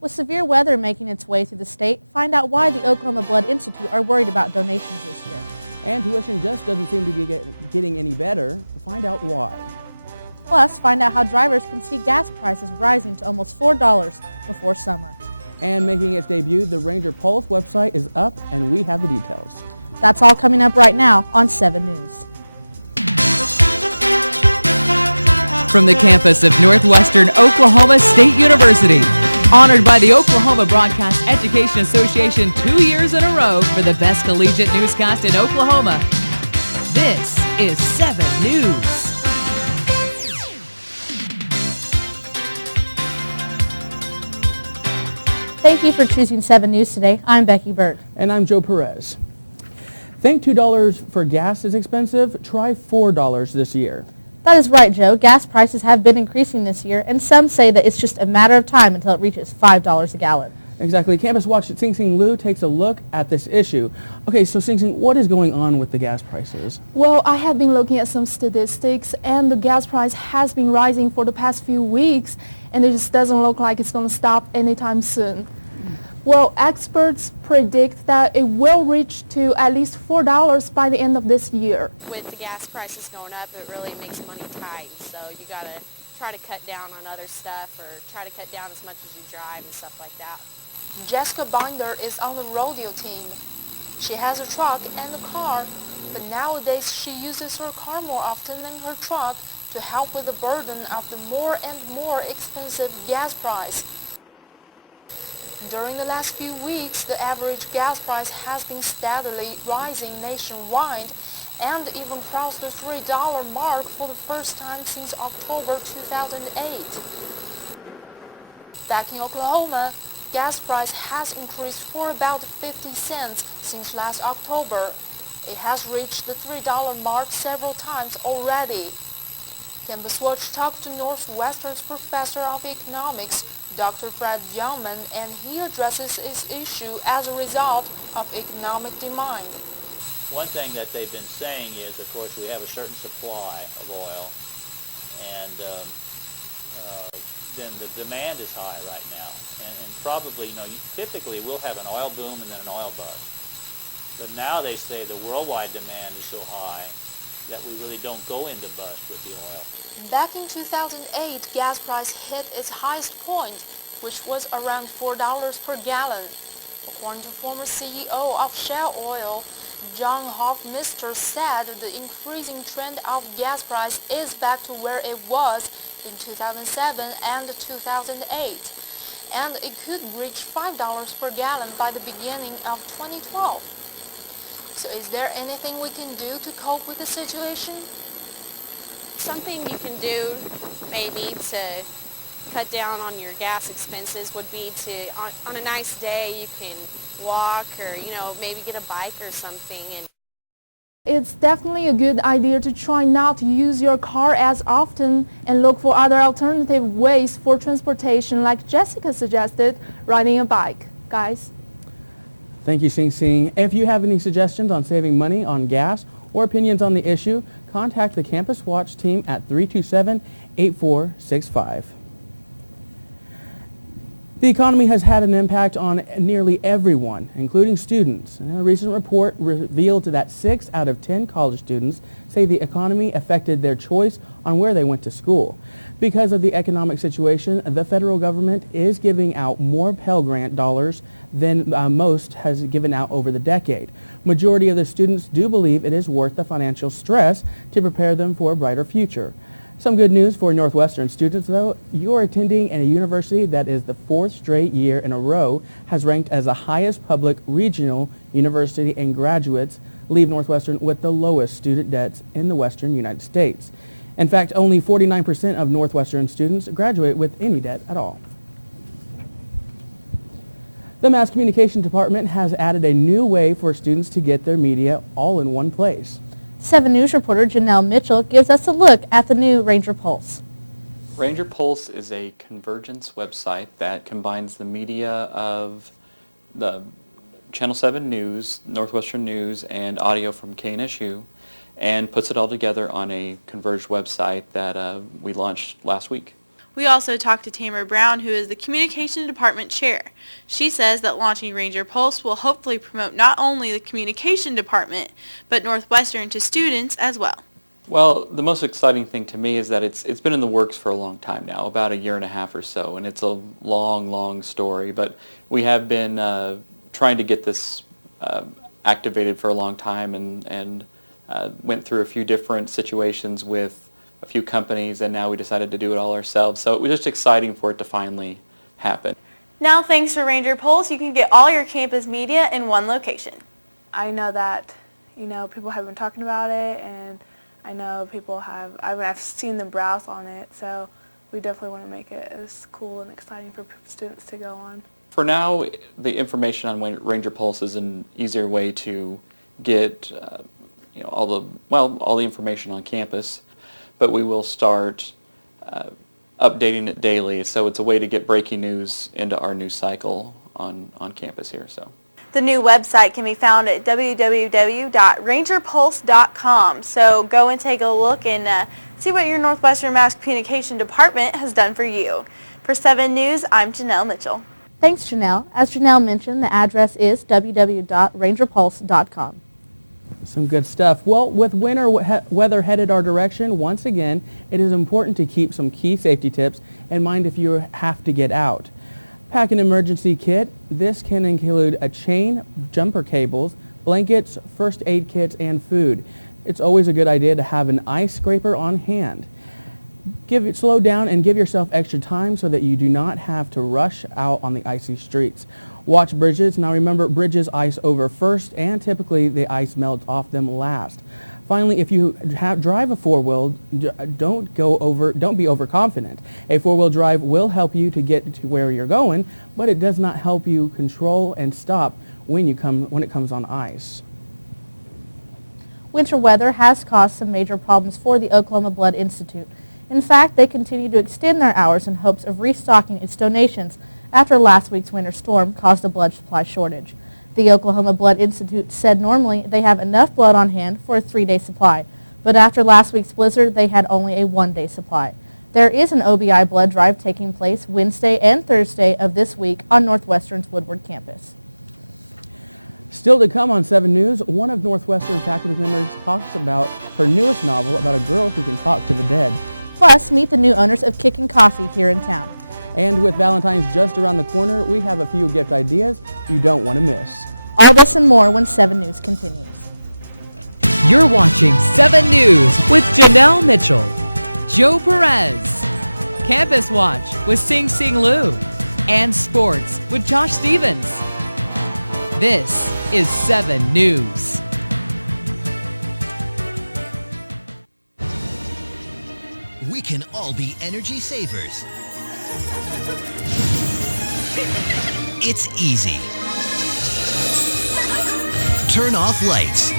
With severe weather making its way through the state, find out why the Oklahoma Blood Institute are worried about donations this year. And tuition just doesn't seem to be getting any better. Find out why. Plus, find out how drivers can see gas prices rising to almost $4 before summer. And making its debut, the Ranger Pulse website is up, and we have the details. That's all coming up right now on 7 News. From the campus of Northwestern Oklahoma State University, honored by the Oklahoma Broadcast Education Association 2 years in a row for the best collegiate newscast in Oklahoma, this is 7 News. Thank you for choosing 7 News today. I'm Becky Burt. And I'm Joe Perez. Think $2 for gas is expensive? Try $4 this year. That is right, Joe. Gas prices have been increasing this year, and some say that it's just a matter of time until it reaches $5 a gallon. Exactly. Campus Watch Sing Sing Lu takes a look at this issue. Okay, so Sing Sing, what is going on with the gas prices? Well, I have been looking at some statistics, and the gas price has been rising for the past few weeks, and it just doesn't look like it's going to stop anytime soon. Well, experts predict that it will reach to at least $4 by the end of this year. With the gas prices going up, it really makes money tight, so you got to try to cut down on other stuff or try to cut down as much as you drive and stuff like that. Jessica Binder is on the rodeo team. She has a truck and a car, but nowadays she uses her car more often than her truck to help with the burden of the more and more expensive gas price. During the last few weeks, the average gas price has been steadily rising nationwide and even crossed the $3 mark for the first time since October 2008. Back in Oklahoma, gas price has increased for about 50 cents since last October. It has reached the $3 mark several times already. Campus Watch talked to Northwestern's professor of economics, Dr. Fred Youngman, and he addresses this issue as a result of economic demand. One thing that they've been saying is, of course, we have a certain supply of oil, and then the demand is high right now. And probably, typically we'll have an oil boom and then an oil bust. But now they say the worldwide demand is so high that we really don't go into bust with the oil. Back in 2008, gas price hit its highest point, which was around $4 per gallon. According to former CEO of Shell Oil, John Hofmeister said the increasing trend of gas price is back to where it was in 2007 and 2008, and it could reach $5 per gallon by the beginning of 2012. So is there anything we can do to cope with the situation? Something you can do maybe to cut down on your gas expenses would be to, on a nice day, you can walk or, maybe get a bike or something. And it's definitely a good idea to try not to use your car as often and look for other alternative ways for transportation, like Jessica suggested, riding a bike. Guys? Thank you, Sing Sing. If you have any suggestions on saving money on gas or opinions on the issue, contact the Campus Watch team at 327-8465. The economy has had an impact on nearly everyone, including students. And a recent report revealed that 6 out of 10 college students say the economy affected their choice on where they went to school. Because of the economic situation, the federal government is giving out more Pell Grant dollars than most has given out over the decade. Majority of the students do believe it is worth the financial stress to prepare them for a brighter future. Some good news for Northwestern students, though. You are attending at a university that is the 4th straight year in a row has ranked as the highest public regional university, and graduates leave Northwestern with the lowest student debts in the western United States. In fact, only 49% of Northwestern students graduate with any debt at all. The Mass Communication Department has added a new way for students to get their media all in one place. 7 News reporter Janelle Mitchell gives us a look at the new Ranger Pulse. Ranger Pulse is a convergence website that combines the media of the Channel 7 News, Northwestern News, and audio from KNSU, and puts it all together on a converged website that we launched last week. We also talked to Tamara Brown, who is the Communication Department Chair. She says that launching Ranger Pulse will hopefully promote not only the Communication Department, but Northwestern to students as well. Well, the most exciting thing to me is that it's been in the works for a long time now, about a year and a half or so, and it's a long, long story. But we have been trying to get this activated for a long time, and went through a few different situations with a few companies, and now we decided to do it all ourselves. So it was just exciting for it to finally happen. Now, thanks to Ranger Pulse, you can get all your campus media in one location. I know that, people have been talking about it, and I know people have, I've seen them browse on it, so we definitely want to make it as cool and exciting for students to go on. For now, the information on Ranger Pulse is an easier way to get all the information on campus, but we will start updating it daily, so it's a way to get breaking news into our news cycle on campus here. So. The new website can be found at www.rangerpulse.com. So go and take a look and see what your Northwestern Mass Communication Department has done for you. For 7 News, I'm Janelle Mitchell. Thanks, Janelle. As Janelle mentioned, the address is www.rangerpulse.com. Some good stuff. Well, with winter weather headed our direction, once again, it is important to keep some key safety tips in mind if you have to get out. Pack an emergency kit. This can include a chain, jumper cables, blankets, first aid kits, and food. It's always a good idea to have an ice scraper on hand. Slow down and give yourself extra time so that you do not have to rush out on the icy streets. Watch bridges. Now remember, bridges ice over first, and typically the ice melts off them last. Finally, if you drive a four-wheel, don't be overconfident. A four-wheel drive will help you to get to where you're going, but it does not help you control and stop when it comes on ice. Winter weather has caused some major problems for the Oklahoma Blood Institute. In fact, they continue to extend their hours in hopes of restocking its donations after last week's winter storm caused a blood supply shortage. The Oklahoma Blood Institute said normally they have enough blood on hand for a 3-day supply, but after last week's blizzard, they had only a 1-day supply. There is an OBI blood drive taking place Wednesday and Thursday of this week on Northwestern's Woodward campus. Still to come on 7 News, one of Northwestern faculty members talks about her newest novel about a girl who can talk to the dead. Plus, meet the new owners of Kickin' Coffee here in town. And with Valentine's just around the corner, we have a few gift ideas you don't want to miss. All this and more when 7 News continues. You're watching 7 News with Janelle Mitchell, Joe Perez, Campus Watch with Sing Sing Lou, and Sports with Josh Stevens. This is 7 News. We can all be energy savers. It's easy. Turn off lights.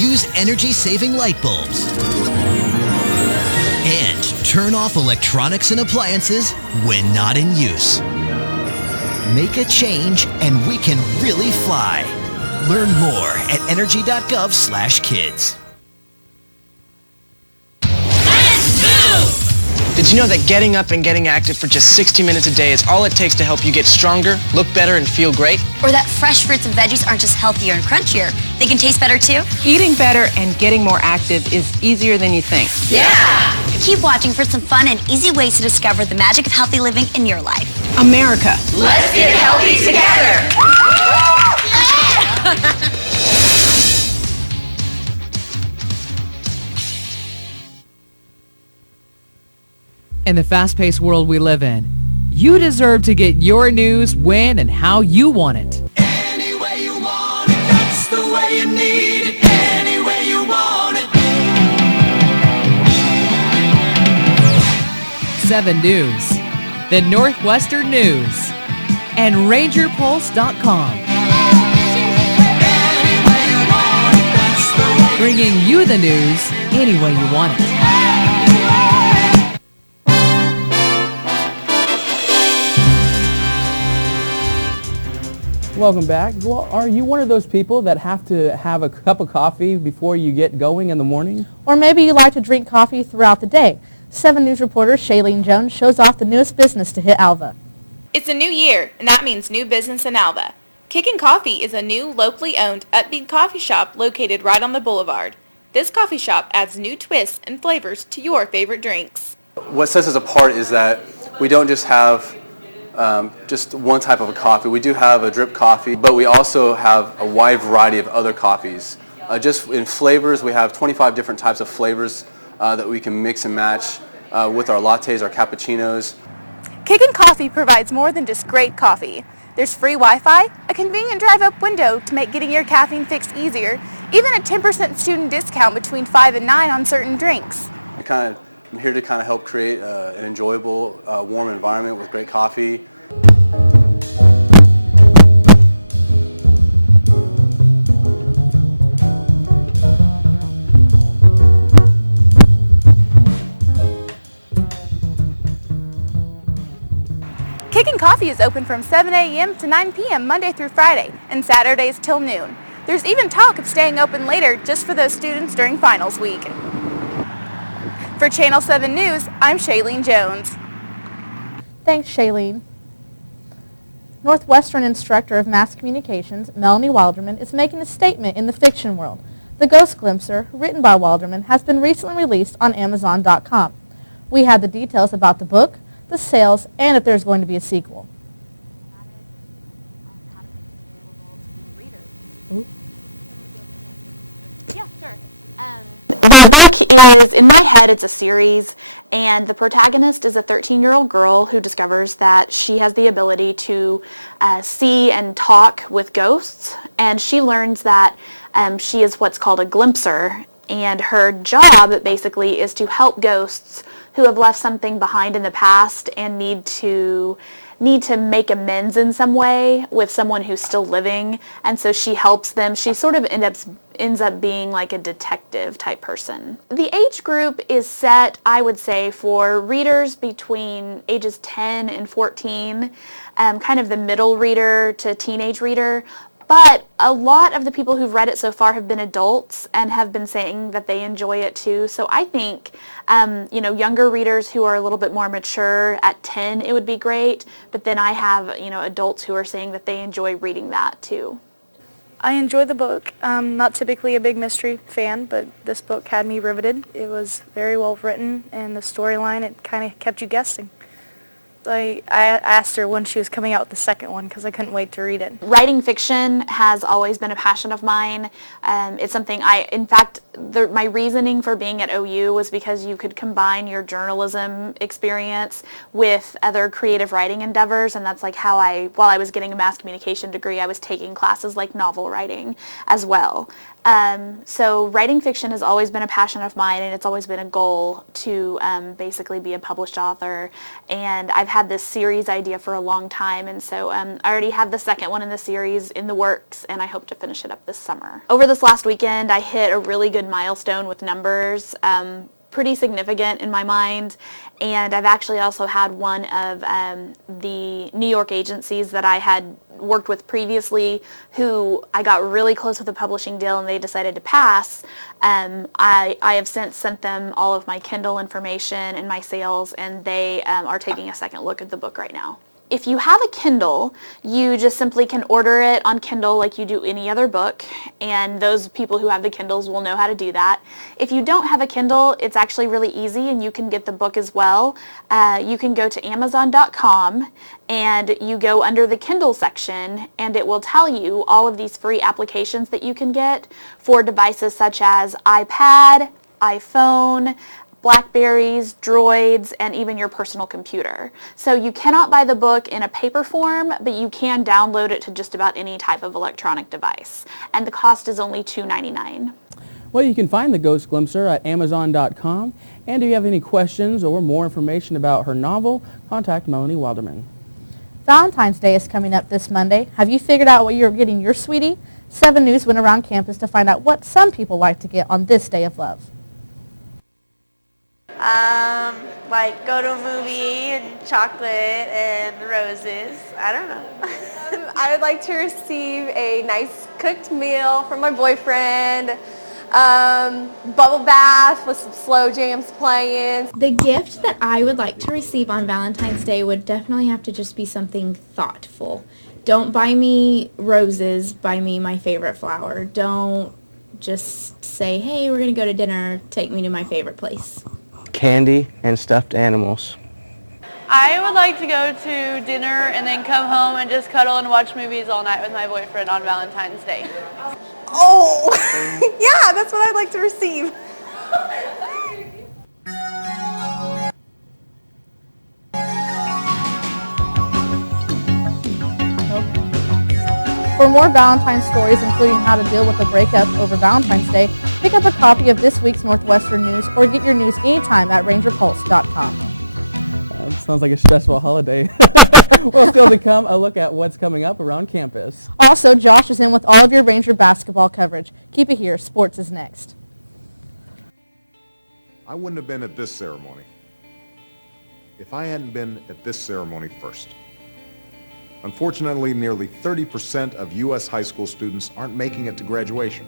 Use energy-saving light bulbs. And turn off electronics and appliances when not in use. Make a change and we can really fly. Learn more at energy.gov/kids. Did you know that getting up and getting active for just 60 minutes a day is all it takes to help you get stronger, look better, and feel great? Or that fresh fruits and veggies aren't just healthier and crunchier, they can taste better too? Eating better and getting more active is easier than you think. Yeah! Keep watching for some fun and easy ways to discover the magic of healthy living in your life. America. Let's get healthy together! In the fast-paced world we live in, you deserve to get your news when and how you want it. Any way you want it, that's the way you need it. Any way you want it. 7 News, the Northwestern News, and RangerPulse.com. Bringing you the news any way you want it. Welcome back. Well, are you one of those people that have to have a cup of coffee before you get going in the morning? Or maybe you like to drink coffee throughout the day. 7 News reporter Shailene Jones shows off the newest business to hit Alva. It's a new year, and that means new business in Alva. Kickin' Coffee is a new, locally owned, upbeat coffee shop located right on the boulevard. This coffee shop adds new twists and flavors to your favorite drinks. What sets us apart is that we don't just have just one type of a coffee. We do have a drip coffee, but we also have a wide variety of other coffees. Just in flavors, we have 25 different types of flavors that we can mix and match with our lattes, our cappuccinos. Kickin' Coffee provides more than just great coffee. There's free Wi-Fi, a convenient drive-up window to make getting your caffeine fix easier, even a 10% student discount between 5 and 9 on certain drinks. I'm here to kind of help create an enjoyable, warm environment with great coffee. Kickin' Coffee is open from 7 a.m. to 9 p.m. Monday through Friday, and Saturdays till noon. There's even talk of staying open later just for those students during finals week. For Channel 7 News, I'm Shailene Jones. Thanks, Shailene. Northwestern instructor of mass communications, Melanie Wilderman, is making a statement in the fiction world. The Ghost Glimpser, written by Wilderman, has been recently released on Amazon.com. We have the details about the book, the sales, and if there's going to be a sequel. Yeah, sure. The book is, in my head, it's a series, and the protagonist is a 13-year-old girl who discovers that she has the ability to see and talk with ghosts, and she learns that she is what's called a glimpser, and her job basically is to help ghosts who have left something behind in the past and need to make amends in some way with someone who's still living, and so she helps them. She sort of ends up being like a detective type person. The age group is set, I would say, for readers between ages 10 and 14, kind of the middle reader to teenage reader. But a lot of the people who've read it so far have been adults and have been saying that they enjoy it too. So I think, younger readers who are a little bit more mature at 10, it would be great. But then I have, adults who are saying that they enjoy reading that too. I enjoy the book. I'm not typically a big mystery fan, but this book had me riveted. It was very well written, and the storyline, it kind of kept you guessing. I asked her when she was coming out with the second one because I couldn't wait to read it. Writing fiction has always been a passion of mine. It's something my reasoning for being at OU was because you could combine your journalism experience with other creative writing endeavors, and that's like how while I was getting a mass communication degree, I was taking classes like novel writing as well. So writing fiction has always been a passion of mine, and it's always been a goal to basically be a published author. And I've had this series idea for a long time, and so I already have the second one in the series in the works, and I hope to finish it up this summer. Over this last weekend, I hit a really good milestone with numbers. Pretty significant in my mind, and I've actually also had one of the New York agencies that I had worked with previously, who I got really close with a publishing deal and they decided to pass. I have since sent them all of my Kindle information and my sales, and they are taking a second look at the book right now. If you have a Kindle, you just simply can order it on Kindle like you do any other book, and those people who have the Kindles will know how to do that. If you don't have a Kindle, it's actually really easy, and you can get the book as well. You can go to Amazon.com, and you go under the Kindle section, and it will tell you all of these free applications that you can get for devices such as iPad, iPhone, Blackberries, Droids, and even your personal computer. So you cannot buy the book in a paper form, but you can download it to just about any type of electronic device. And the cost is only $2.99. Well, you can find The Ghost Glimpser at Amazon.com. And if you have any questions or more information about her novel, contact Melanie Wilderman. Valentine's Day is coming up this Monday. Have you figured out what you're getting your sweetie? 7 News went around campus to find out what some people like to get on this day of love. Like go to a movie and chocolate and roses. I don't know. I would like to receive a nice cooked meal from my boyfriend, bubble bath with some slow jams playing. The gift that I would like to receive on Valentine's Day would definitely have to just be something thoughtful. Don't buy me roses, buy me my favorite flower. Don't just say, hey, we're going to go to dinner, take me to my favorite place. Candy and stuffed animals. I would like to go to dinner and then come home and just cuddle and watch movies all night with my boyfriend on Valentine's Day. Oh, yeah, that's what I'd like to receive. For more Valentine's stories, including how to deal with a breakup over Valentine's Day, pick up a copy of this week's Northwestern News or get your news anytime at rangerpulse.com. Sounds like a stressful holiday. Well, still to come, a look at what's coming up around campus. Also, Josh is in with all of your Ranger basketball coverage. Keep it here. Sports is next. I wouldn't have been at this ceremony if I hadn't been at this ceremony first. Unfortunately, nearly 30% of U.S. high school students aren't making it to graduation.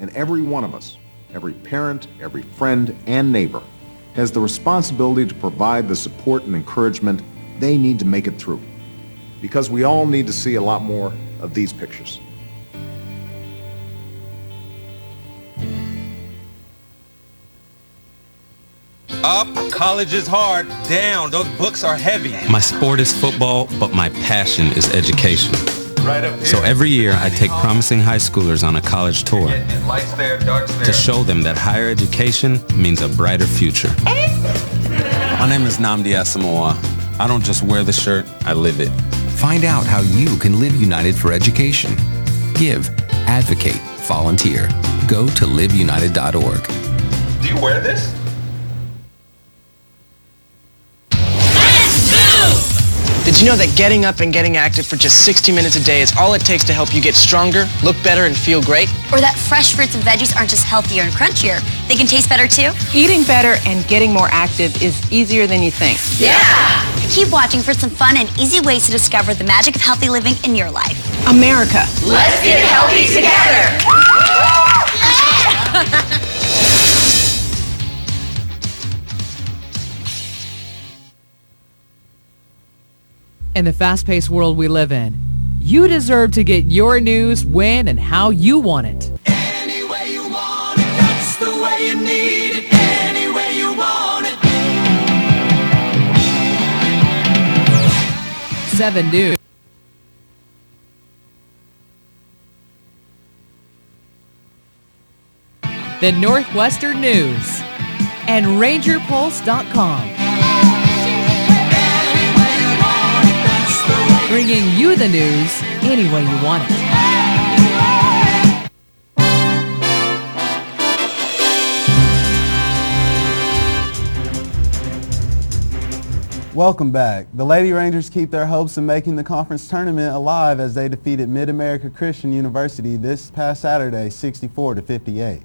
And every one of us, every parent, every friend, and neighbor, has the responsibility to provide the support and encouragement they need to make it through. Because we all need to see a lot more of these pictures. Up, college is hard. Down, those books are heavy. My sport is football, but my passion is education. Right up here. So every year I take promising high schoolers on a college tour Lights there, darks there. to show them that higher education means a brighter future. My name is Nnamdi Asamoah. I don't just wear the shirt, I live it. Find out how you can live United for Education. Give, advocate, volunteer. Go to liveunited.org. Do you wear this? Did you know that getting up and getting active for just 60 minutes a day is all it takes to help you get stronger, look better, and feel great? Or that fresh fruits and veggies aren't just healthier and crunchier, they can taste better too? Eating better and getting more active is easier than you think. Yeah! Keep watching for some fun and easy ways to discover the magic of healthy living in your life. America. Let's get healthy together! In the fast-paced world we live in, you deserve to get your news when and how you want it. Any way you want it, that's the way you need it. Any way you want it. 7 News. The Northwestern News and rangerpulse.com. Bringing you the news any way you want it. Welcome back. The Lady Rangers keep their hopes of making the conference tournament alive as they defeated Mid-America Christian University this past Saturday 64-58.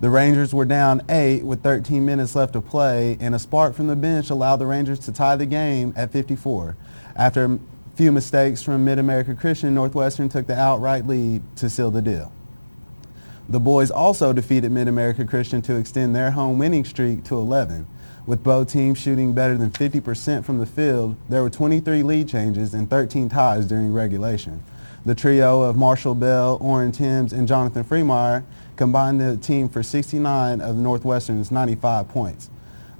The Rangers were down 8 with 13 minutes left to play, and a spark from the bench allowed the Rangers to tie the game at 54. After a few mistakes from Mid-America Christian, Northwestern took the outright lead to seal the deal. The boys also defeated Mid-America Christian to extend their home winning streak to 11. With both teams shooting better than 50% from the field, there were 23 lead changes and 13 ties during regulation. The trio of Marshall Bell, Orrin Timms, and Jonathan Freemeyer combined the team for 69 of Northwestern's 95 points.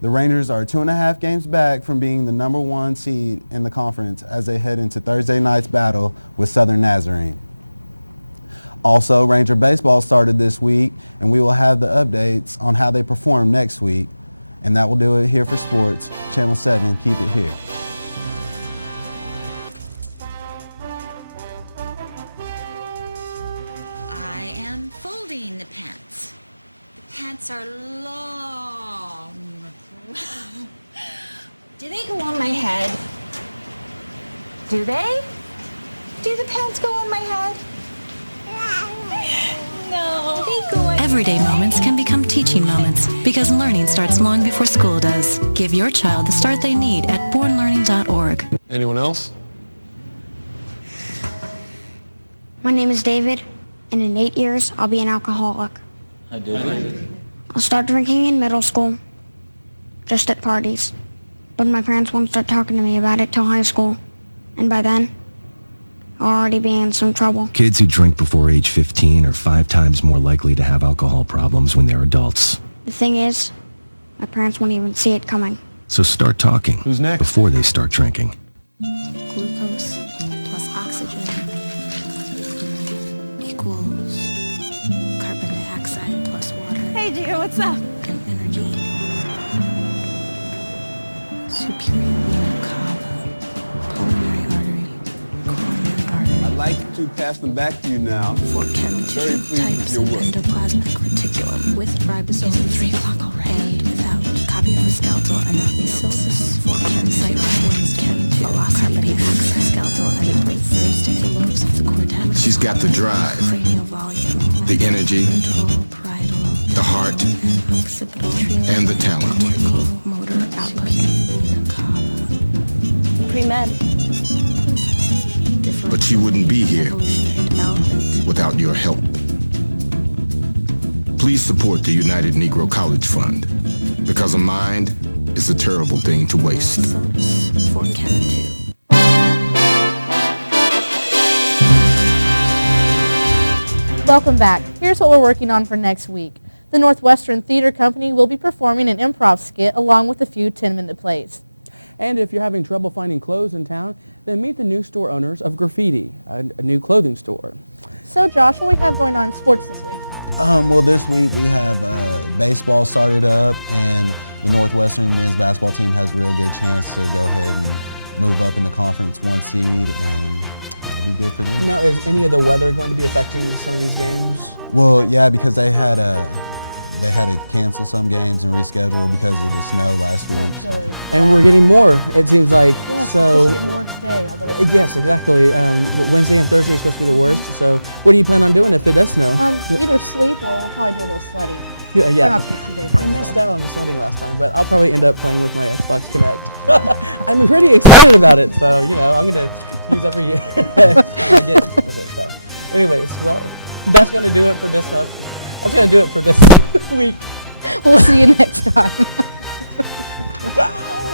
The Rangers are 2.5 games back from being the number 1 seed in the conference as they head into Thursday night's battle with Southern Nazarene. Also, Ranger baseball started this week, and we will have the updates on how they perform next week. And that will do it here for sports. Channel 7, keep it here. I am folding the pants. The pants are long. Do they go on my head? Do they? Do the pants go on my head? No. They go on. Everyday moments can become teaching moments because learning starts long before school does. Give your child the start they need at bornlearning.org. Anyone else? My name is David, and in 8 years, I'll be an alcoholic. I did. I'll start drinking in middle school, just at parties. But my parents won't start talking to me about it till high school. And by then, I'll already be in some trouble. Kids who drink before age 15 are 5 times more likely to have alcohol problems when they're adults. The thing is, my parents won't even see it coming. So start talking. Who's next? Before they start drinking. Glucose plus oxygen equals carbon dioxide plus water. Hey, Gio, what's up? And energy. Superior vena cava, pulmonary artery, coronary artery. I'd like to pass them back to you now. 4 chem tissue types of endoplasmic reticulum with ribosomes 3 o'clock already. And without. Copy of the skeletal anatomy syllabus. 4 chem cytokines, chem 2, carbon access skeletal anatomy. Thursday, the lobes of the cortex. She's got the drive, cranial volume, the energy, ventral, parietal, the heart, and occipital, and the talent. motor output. Pre-med. But she wouldn't be here without your help. Please support the United Negro College Fund, because a mind is a terrible thing to waste. For Chem 2. Welcome back. Here's what we're working on for next week. The Northwestern Theater Company will be performing an improv skit along with a few 10-minute plays. And if you're having trouble finding clothes in town, then meet the new store owners of Graffiti, a new clothing store. So Josh, what do we have going on in sports this week? Well, this week we have baseball started up, and the Northwestern men's basketball team has a real good chance to go ahead and move up in the conference 1 seed, and that'll be good for them. Now, is any of the weather going to be affecting some of these games? Well, yeah, because they had to cancel some games and reschedule because of the snow last week. And we're getting more, it seems like. Yes, so we're getting more today, I believe. Yes, exactly. Wednesday and Thursday is supposed to be the worst. So what do you plan on doing if it does snow? Either sleep or we'll probably do a little sledding. Yeah. Not for 2 days. I missed out on the sledding last time, but I'll probably end up playing with my Xbox Kinect. I'm pretty excited about it, so I'm going to use every I get with it. So, anyways, well, that's going to do it for this. I was going to do it for this week. We'll see you next time. Wow.